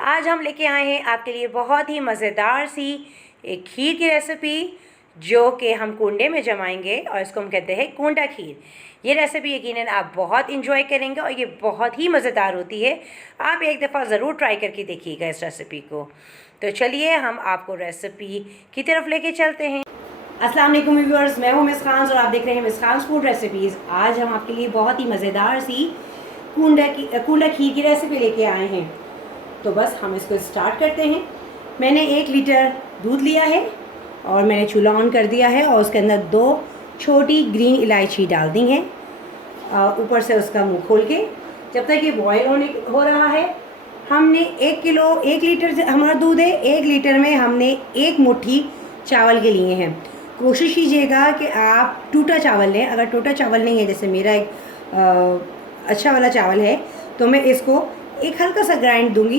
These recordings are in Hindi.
आज हम लेके आए हैं आपके लिए बहुत ही मज़ेदार सी एक खीर की रेसिपी जो कि हम कुंडे में जमाएंगे और इसको हम कहते हैं कुंडा खीर। ये रेसिपी यकीनन आप बहुत इंजॉय करेंगे और ये बहुत ही मज़ेदार होती है। आप एक दफ़ा ज़रूर ट्राई करके देखिएगा इस रेसिपी को। तो चलिए हम आपको रेसिपी की तरफ लेके चलते हैं। अस्सलाम वालेकुम व्यूअर्स, मैं हूँ मिस खान और आप देख रहे हैं मिस खान फूड रेसिपीज़। आज हम आपके लिए बहुत ही मज़ेदार सी कुंडा खीर की रेसिपी लेके आए हैं। तो बस हम इसको स्टार्ट करते हैं। मैंने 1 लीटर दूध लिया है और मैंने चूल्हा ऑन कर दिया है और उसके अंदर 2 छोटी ग्रीन इलायची डाल दी हैं। ऊपर से उसका मुंह खोल के जब तक ये बॉयल हो रहा है, हमने 1 लीटर हमारा दूध है, 1 लीटर में हमने 1 मुट्ठी चावल के लिए हैं। कोशिश कीजिएगा कि आप टूटा चावल लें। अगर टूटा चावल नहीं है, जैसे मेरा एक अच्छा वाला चावल है, तो मैं इसको एक हल्का सा ग्राइंड दूंगी,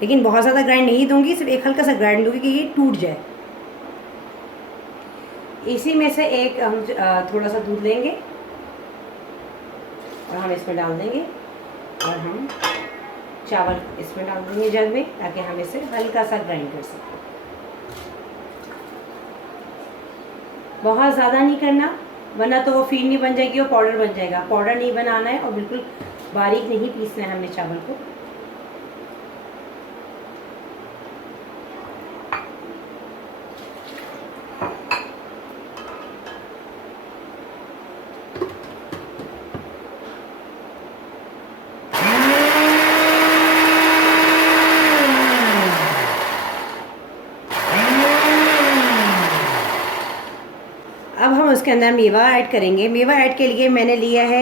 लेकिन बहुत ज़्यादा ग्राइंड नहीं दूंगी, सिर्फ एक हल्का सा ग्राइंड दूंगी कि ये टूट जाए। इसी में से एक हम थोड़ा सा दूध लेंगे और हम इसमें डाल देंगे और हम चावल इसमें डाल देंगे जग में, ताकि हम इसे हल्का सा ग्राइंड कर सकें। बहुत ज़्यादा नहीं करना, वरना तो वो फीड नहीं बन जाएगी और पाउडर बन जाएगा। पाउडर नहीं बनाना है और बिल्कुल बारीक नहीं पीसना है हमने चावल को। अब हम उसके अंदर मेवा ऐड करेंगे। मेवा ऐड के लिए मैंने लिया है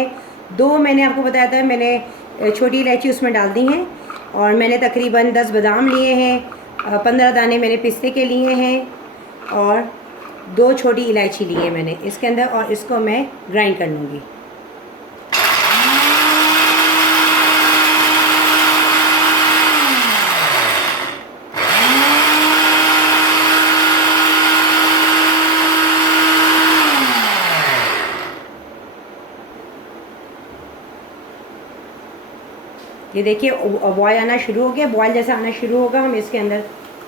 2, मैंने आपको बताया था, मैंने छोटी इलायची उसमें डाल दी हैं और मैंने तकरीबन 10 बादाम लिए हैं, 15 दाने मैंने पिस्ते के लिए हैं और 2 छोटी इलायची ली है मैंने इसके अंदर, और इसको मैं ग्राइंड कर लूँगी। ये देखिए बॉयल आना शुरू हो गया। बॉयल जैसा आना शुरू होगा, हम इसके अंदर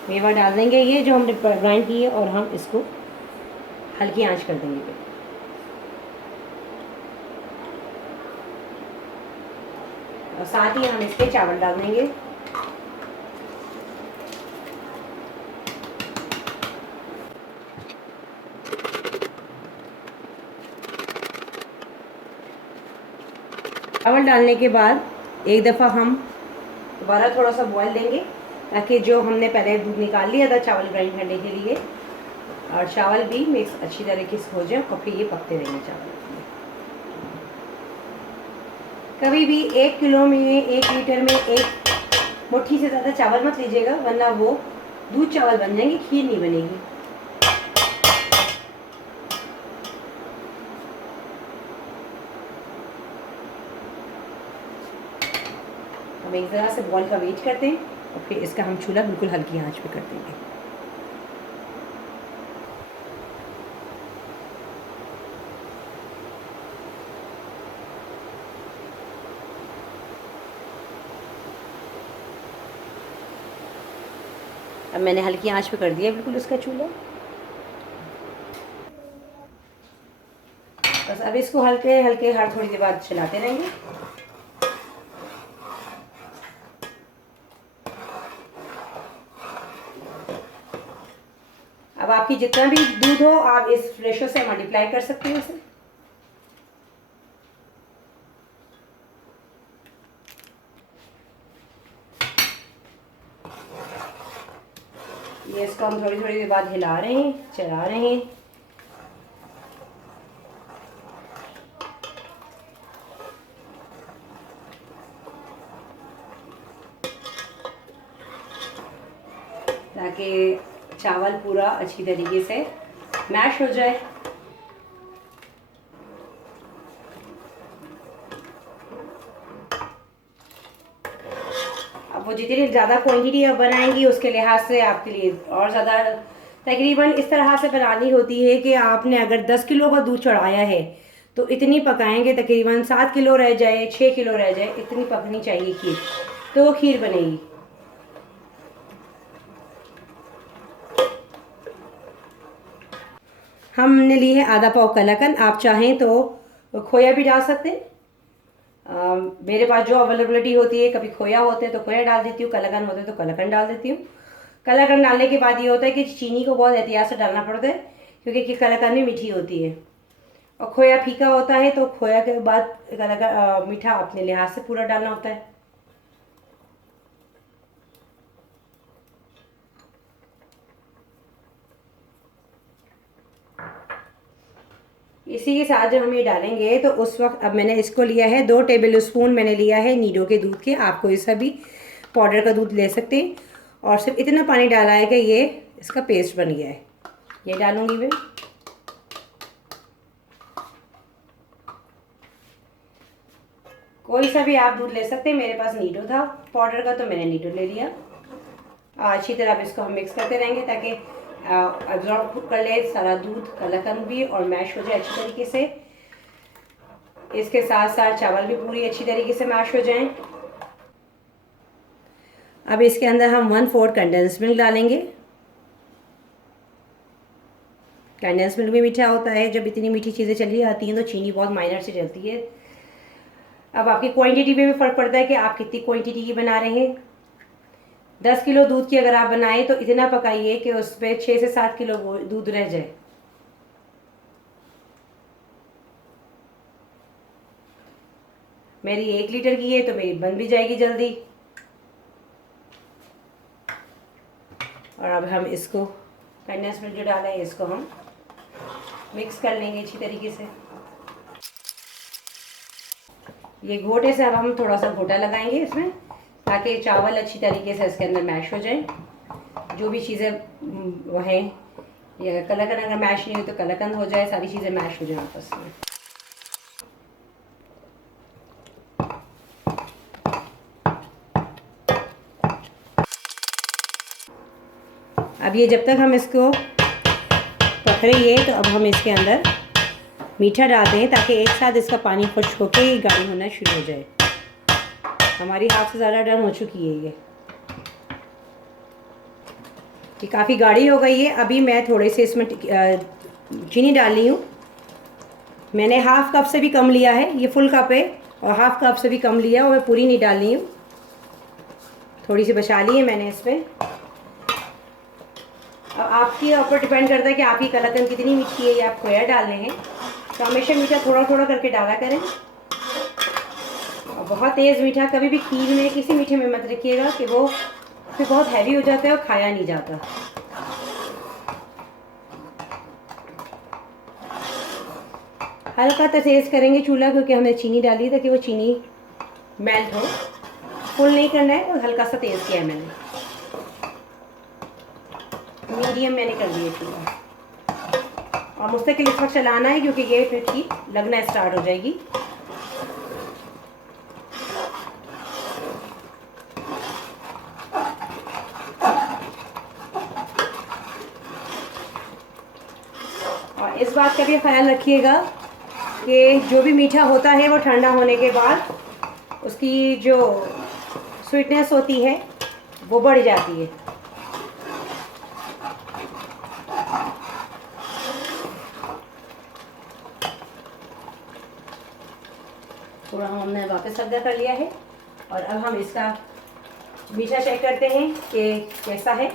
मेवा डाल देंगे, ये जो हमने ग्राइंड की है, और हम इसको हल्की आंच कर देंगे। और साथ ही हम इसके चावल डाल देंगे। चावल डालने के बाद एक दफ़ा हम दोबारा थोड़ा सा बॉयल देंगे, ताकि जो हमने पहले दूध निकाल लिया था चावल ग्राइंड करने के लिए, और चावल भी मिक्स अच्छी तरीके से हो जाए और फिर ये पकते रहेंगे चावल। कभी भी 1 किलो में 1 लीटर में 1 मुट्ठी से ज़्यादा चावल मत लीजिएगा, वरना वो दूध चावल बन जाएंगे, खीर नहीं बनेगी। हम एक ज़रा से बॉयल का वेट करते हैं और फिर इसका हम चूल्हा बिल्कुल हल्की आंच पे कर देंगे। अब मैंने हल्की आंच पे कर दिया बिल्कुल इसका चूल्हा। बस अब इसको हल्के हल्के हर थोड़ी देर बाद चलाते रहेंगे। अब आपकी जितना भी दूध हो, आप इस रेशो से मल्टीप्लाई कर सकते हो इसे। ये इसको हम थोड़ी थोड़ी देर बाद हिला रहे हैं, चला रहे हैं। ताकि चावल पूरा अच्छी तरीके से मैश हो जाए। अब वो जितनी ज़्यादा क्वांटिटी आप बनाएंगी, उसके लिहाज से आपके लिए और ज़्यादा तकरीबन इस तरह से बनानी होती है कि आपने अगर 10 किलो का दूध चढ़ाया है तो इतनी पकाएंगे, तकरीबन 7 किलो रह जाए, 6 किलो रह जाए, इतनी पकनी चाहिए खीर, तो वो खीर बनेगी। हमने ली है आधा पाव कलाकंद। आप चाहें तो खोया भी डाल सकते हैं। मेरे पास जो अवेलेबिलिटी होती है, कभी खोया होते हैं तो खोया डाल देती हूँ, कलाकंद होते हैं तो कलाकंद डाल देती हूँ। कलाकंद डालने के बाद ये होता है कि चीनी को बहुत एहतियात से डालना पड़ता है, क्योंकि कलाकंद भी मीठी होती है और खोया फीका होता है, तो खोया के बाद कलाकंद मीठा अपने लिहाज से पूरा डालना होता है। इसी के साथ जब हम ये डालेंगे तो उस वक्त, अब मैंने इसको लिया है 2 टेबल स्पून मैंने लिया है नीडो के दूध के। आपको इसका भी पाउडर का दूध ले सकते हैं। और सिर्फ इतना पानी डाला है कि ये इसका पेस्ट बन गया है। ये डालूंगी मैं। कोई सा भी आप दूध ले सकते हैं। मेरे पास नीडो था पाउडर का, तो मैंने नीडो ले लिया। अच्छी तरह अब इसको हम मिक्स करते रहेंगे ताकि एब्जॉर्ब कर ले सारा दूध, कलाकंद भी, और मैश हो जाए अच्छी तरीके से। इसके साथ साथ चावल भी पूरी अच्छी तरीके से मैश हो जाएं। अब इसके अंदर हम 1/4 कंडेंस मिल्क डालेंगे। कंडेंस मिल्क भी मीठा होता है। जब इतनी मीठी चीज़ें चली आती हैं तो चीनी बहुत माइनर से डलती है। अब आपकी क्वांटिटी पे भी फ़र्क पड़ता है कि आप कितनी क्वांटिटी की बना रहे हैं। 10 किलो दूध की अगर आप बनाएं तो इतना पकाइए कि उस पर 6 से 7 किलो दूध रह जाए। मेरी 1 लीटर की है तो मेरी बन भी जाएगी जल्दी। और अब हम इसको कंडेंस मिल्क जो डाला है इसको हम मिक्स कर लेंगे अच्छी तरीके से। ये घोटे से अब हम थोड़ा सा घोटा लगाएंगे इसमें, ताकि चावल अच्छी तरीके से इसके अंदर मैश हो जाए। जो भी चीज़ें वो हैं, ये कलाकंद अगर मैश नहीं हो तो कलाकंद हो जाए, सारी चीज़ें मैश हो जाए आपस में। अब ये जब तक हम इसको पकड़ेंगे तो अब हम इसके अंदर मीठा डालते हैं, ताकि एक साथ इसका पानी खुश्क होकर ये गाढ़ी होना शुरू हो जाए। हमारी हाफ से ज़्यादा डन हो चुकी है ये काफ़ी गाढ़ी हो गई है। अभी मैं थोड़े से इसमें चीनी डाल रही हूँ। मैंने हाफ कप से भी कम लिया है, ये फुल कप है, और हाफ कप से भी कम लिया, और मैं पूरी नहीं डाल रही हूँ, थोड़ी सी बचा ली है मैंने इसमें। अब आपके ऊपर डिपेंड करता है कि आपकी कलाकंद कितनी मीठी है या आप खोया डालने हैं, तो हमेशा मीठा थोड़ा थोड़ा करके डाला करें। और बहुत तेज़ मीठा कभी भी खीर में, किसी मीठे में मत रखिएगा कि वो फिर बहुत हैवी हो जाता है और खाया नहीं जाता। हल्का सा तेज़ करेंगे चूल्हा, क्योंकि हमने चीनी डाली ताकि वो चीनी मेल्ट हो। फुल नहीं करना है, तो हल्का सा तेज़ किया है मैंने। मीडियम मैंने कर दिया चूल्हा, और मुस्तकिल इस वक्त चलाना है क्योंकि ये फिर ठीक लगना स्टार्ट हो जाएगी। और इस बात का भी ख्याल रखिएगा कि जो भी मीठा होता है वो ठंडा होने के बाद उसकी जो स्वीटनेस होती है वो बढ़ जाती है। थोड़ा हमने वापस हल्का कर लिया है, और अब हम इसका मीठा चेक करते हैं कि कैसा है।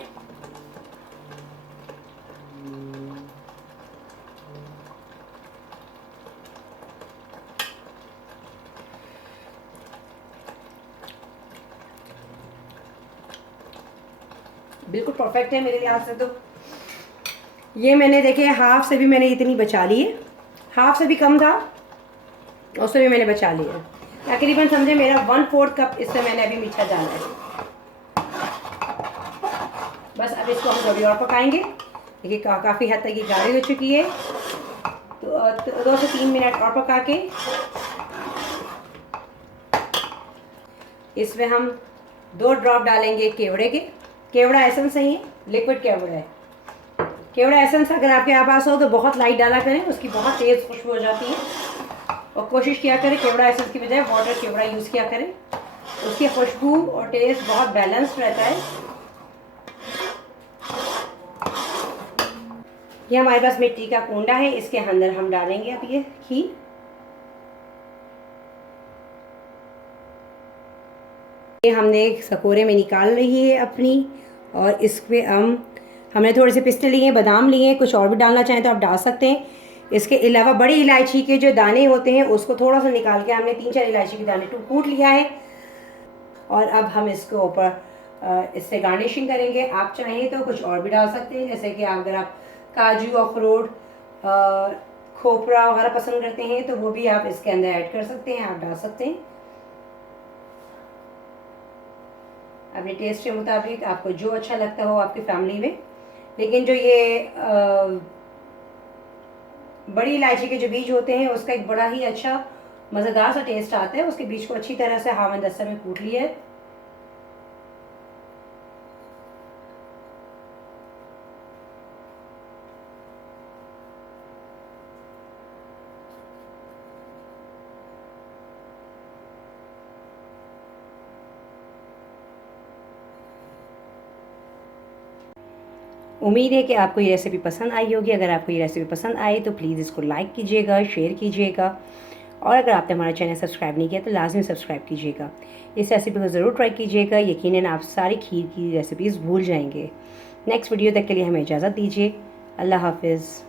बिल्कुल परफेक्ट है मेरे लिहाज से। तो ये मैंने देखे हाफ से भी मैंने इतनी बचा ली है, हाफ से भी कम था, उससे भी मैंने बचा लिया। तकरीबन समझे मेरा 1/4 कप इसमें मैंने अभी मीठा डाला है। बस अब इसको हम थोड़ी और पकाएंगे। देखिए काफ़ी हद तक ये गाढ़ी हो चुकी है, तो 2 से 3 मिनट और पका के इसमें हम 2 ड्रॉप डालेंगे केवड़े के। केवड़ा एसेंस नहीं है, लिक्विड केवड़ा है। केवड़ा एसेंस अगर आपके पास हो तो बहुत लाइट डाला करें, उसकी बहुत तेज़ खुशबू हो जाती है। और कोशिश किया करें केवड़ा एसेंस की बजाय वाटर केवड़ा यूज़ किया करें, उसकी खुशबू और टेस्ट बहुत बैलेंस्ड रहता है। ये हमारे पास मिट्टी का कूंडा है, इसके अंदर हम डालेंगे अब ये खीर। ये हमने सकोरे में निकाल रही है अपनी, और इस पे हमने थोड़े से पिस्ते लिए हैं, बादाम लिए हैं, कुछ और भी डालना चाहें तो आप डाल सकते हैं। इसके अलावा बड़ी इलायची के जो दाने होते हैं उसको थोड़ा सा निकाल के हमने 3-4 इलायची के दाने कूट लिया है, और अब हम इसके ऊपर इससे गार्निशिंग करेंगे। आप चाहें तो कुछ और भी डाल सकते हैं, जैसे कि अगर आप काजू, अखरोट, खोपरा वगैरह पसंद करते हैं तो वो भी आप इसके अंदर ऐड कर सकते हैं, आप डाल सकते हैं अपने टेस्ट के मुताबिक, आपको जो अच्छा लगता हो आपकी फैमिली में। लेकिन जो ये बड़ी इलायची के जो बीज होते हैं उसका एक बड़ा ही अच्छा मज़ेदार सा टेस्ट आता है। उसके बीज को अच्छी तरह से हावन दस्तर में कूट लिया है। उम्मीद है कि आपको ये रेसिपी पसंद आई होगी। अगर आपको ये रेसिपी पसंद आए तो प्लीज़ इसको लाइक कीजिएगा, शेयर कीजिएगा, और अगर आपने हमारा चैनल सब्सक्राइब नहीं किया तो लाजमी सब्सक्राइब कीजिएगा। इस रेसिपी को ज़रूर ट्राई कीजिएगा, यकीनन आप सारी खीर की रेसिपीज़ भूल जाएंगे। नेक्स्ट वीडियो तक के लिए हमें इजाज़त दीजिए। अल्लाह हाफिज़।